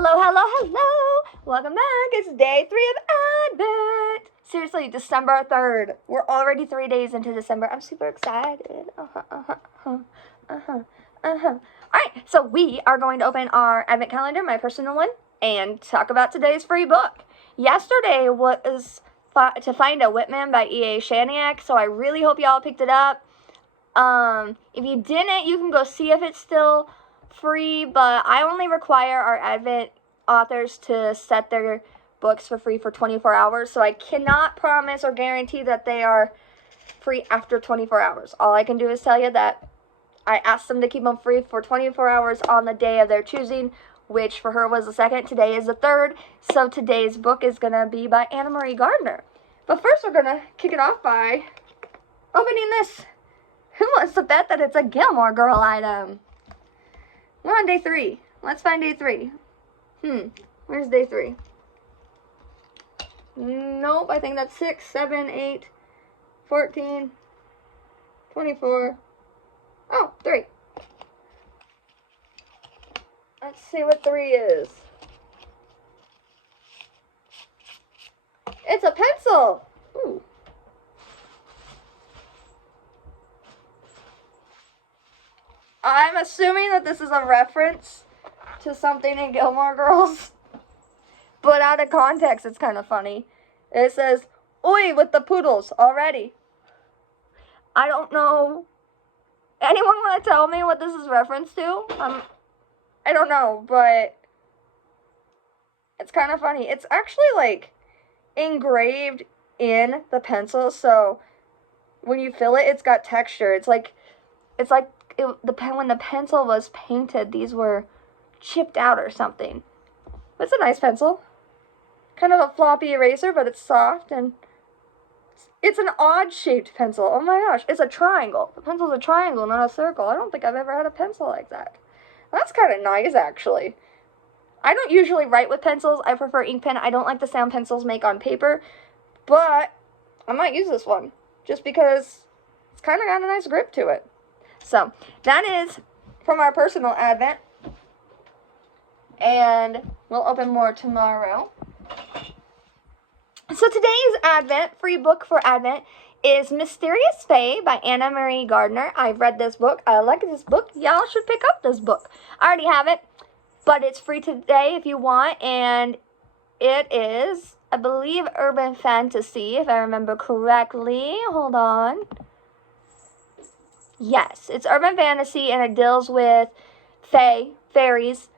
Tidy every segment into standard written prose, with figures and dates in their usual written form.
Hello, hello, hello! Welcome back. It's day 3 of Advent. Seriously, December 3rd. We're already 3 days into December. I'm super excited. Alright, so we are going to open our Advent calendar, my personal one, and talk about today's free book. Yesterday was to find a Whitman by E.A. Shaniak, so I really hope y'all picked it up. If you didn't, you can go see if it's still free, but I only require our Advent authors to set their books for free for 24 hours, so I cannot promise or guarantee that they are free after 24 hours. All I can do is tell you that I asked them to keep them free for 24 hours on the day of their choosing, which for her was the 2nd. Today is the 3rd, so today's book is going to be by AnnaMarie Gardner. But first we're going to kick it off by opening this. Who wants to bet that it's a Gilmore Girl item? We're on day 3. Let's find day 3. Where's day 3? Nope, I think that's 6, 7, 8, 14, 24. Oh, 3. Let's see what 3 is. It's a pencil. Ooh. I'm assuming that this is a reference to something in Gilmore Girls. But out of context, it's kind of funny. It says, "Oi, with the poodles already." I don't know. Anyone want to tell me what this is reference to? I don't know, but it's kind of funny. It's actually like engraved in the pencil, so when you fill it, it's got texture. It's like when the pencil was painted, these were chipped out or something. It's a nice pencil. Kind of a floppy eraser, but it's soft, and it's an odd-shaped pencil. Oh my gosh, it's a triangle. The pencil's a triangle, not a circle. I don't think I've ever had a pencil like that. That's kind of nice, actually. I don't usually write with pencils. I prefer ink pen. I don't like the sound pencils make on paper, but I might use this one just because it's kind of got a nice grip to it. So, that is from our personal Advent, and we'll open more tomorrow. So today's Advent, free book for Advent, is Mysterious Fae by AnnaMarie Gardner. I've read this book. I like this book. Y'all should pick up this book. I already have it, but it's free today if you want, and it is, I believe, urban fantasy, if I remember correctly. Hold on. Yes, it's urban fantasy, and it deals with fae, fairies,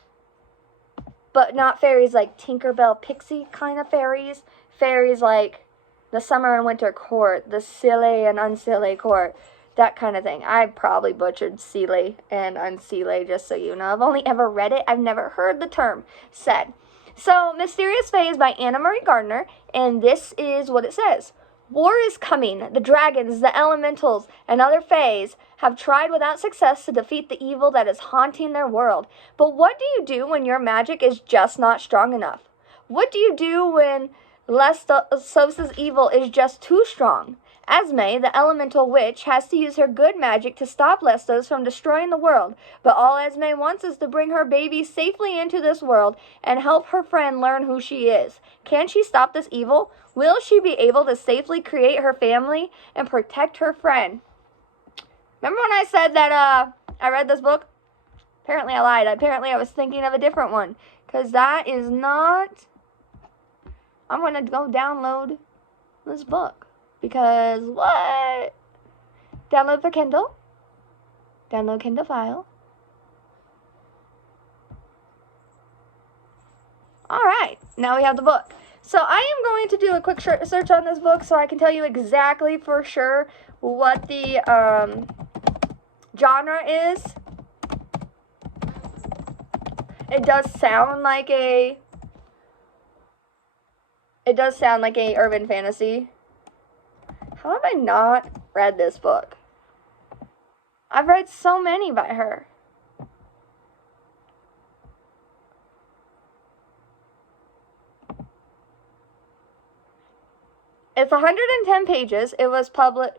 but not fairies like Tinkerbell pixie kind of fairies. Fairies like the summer and winter court, the silly and unsilly court, that kind of thing. I probably butchered silly and unsilly, just so you know. I've only ever read it. I've never heard the term said. So, Mysterious Fae is by AnnaMarie Gardner, and this is what it says. War is coming. The dragons, the elementals, and other faes have tried without success to defeat the evil that is haunting their world. But what do you do when your magic is just not strong enough? What do you do when Letsos' evil is just too strong? Esme, the elemental witch, has to use her good magic to stop Letsos from destroying the world, but all Esme wants is to bring her baby safely into this world and help her friend learn who she is. Can she stop this evil? Will she be able to safely create her family and protect her friend? Remember when I said that I read this book? Apparently I lied. Apparently I was thinking of a different one, because that is not... I'm going to go download this book. Because what? Download for Kindle. Download Kindle file. Alright, now we have the book. So I am going to do a quick search on this book so I can tell you exactly for sure what the genre is. It does sound like a urban fantasy. How have I not read this book? I've read so many by her. It's 110 pages. It was published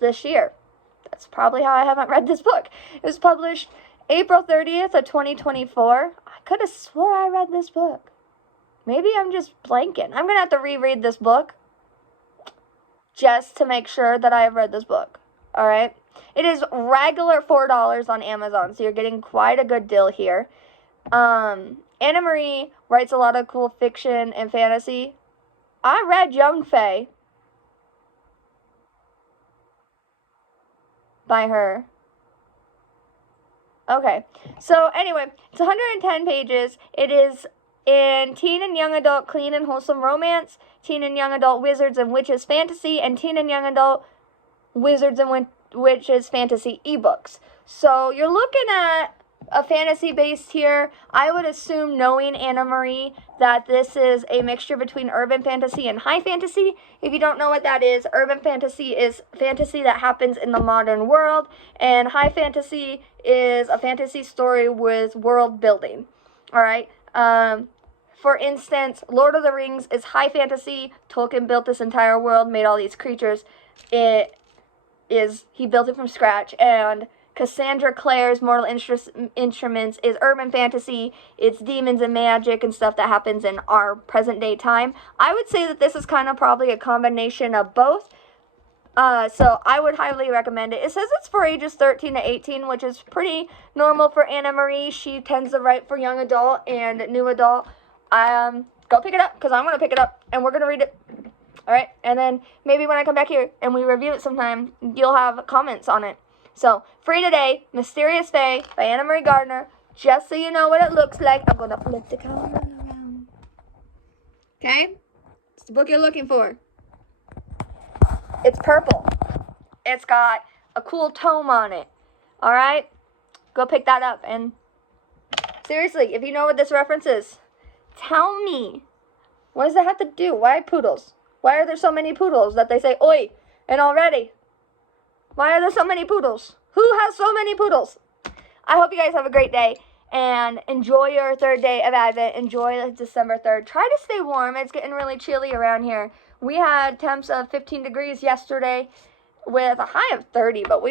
this year. That's probably how I haven't read this book. It was published April 30th of 2024. I could have swore I read this book. Maybe I'm just blanking. I'm going to have to reread this book just to make sure that I have read this book. All right? It is regular $4 on Amazon, so you're getting quite a good deal here. AnnaMarie writes a lot of cool fiction and fantasy. I read Young Fae by her. Okay, so anyway, it's 110 pages. It is in teen and young adult clean and wholesome romance, teen and young adult wizards and witches fantasy, and teen and young adult wizards and witches fantasy ebooks. So you're looking at a fantasy base here. I would assume, knowing AnnaMarie, that this is a mixture between urban fantasy and high fantasy. If you don't know what that is, urban fantasy is fantasy that happens in the modern world, and high fantasy is a fantasy story with world building. All right. For instance, Lord of the Rings is high fantasy. Tolkien built this entire world, made all these creatures. He built it from scratch. And Cassandra Clare's Mortal Instruments is urban fantasy. It's demons and magic and stuff that happens in our present day time. I would say that this is kind of probably a combination of both. So I would highly recommend it. It says it's for ages 13 to 18, which is pretty normal for AnnaMarie. She tends to write for young adult and new adult. Go pick it up, because I'm going to pick it up, and we're going to read it. All right? And then maybe when I come back here and we review it sometime, you'll have comments on it. So, free today, Mysterious Fae by AnnaMarie Gardner. Just so you know what it looks like, I'm going to flip the camera around. Okay? It's the book you're looking for. It's purple. It's got a cool tome on it. All right? Go pick that up. And seriously, if you know what this reference is, tell me. What does that have to do? Why poodles? Why are there so many poodles that they say, oi, and already? Why are there so many poodles? Who has so many poodles? I hope you guys have a great day and enjoy your third day of Advent. Enjoy December 3rd. Try to stay warm. It's getting really chilly around here. We had temps of 15 degrees yesterday with a high of 30, but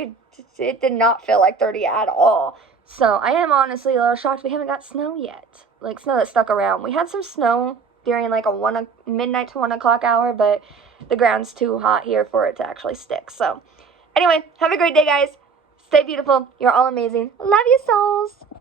it did not feel like 30 at all. So I am honestly a little shocked we haven't got snow yet. Like snow that stuck around. We had some snow during like a midnight to 1 o'clock hour, but the ground's too hot here for it to actually stick. So anyway, have a great day, guys. Stay beautiful. You're all amazing. Love you, souls.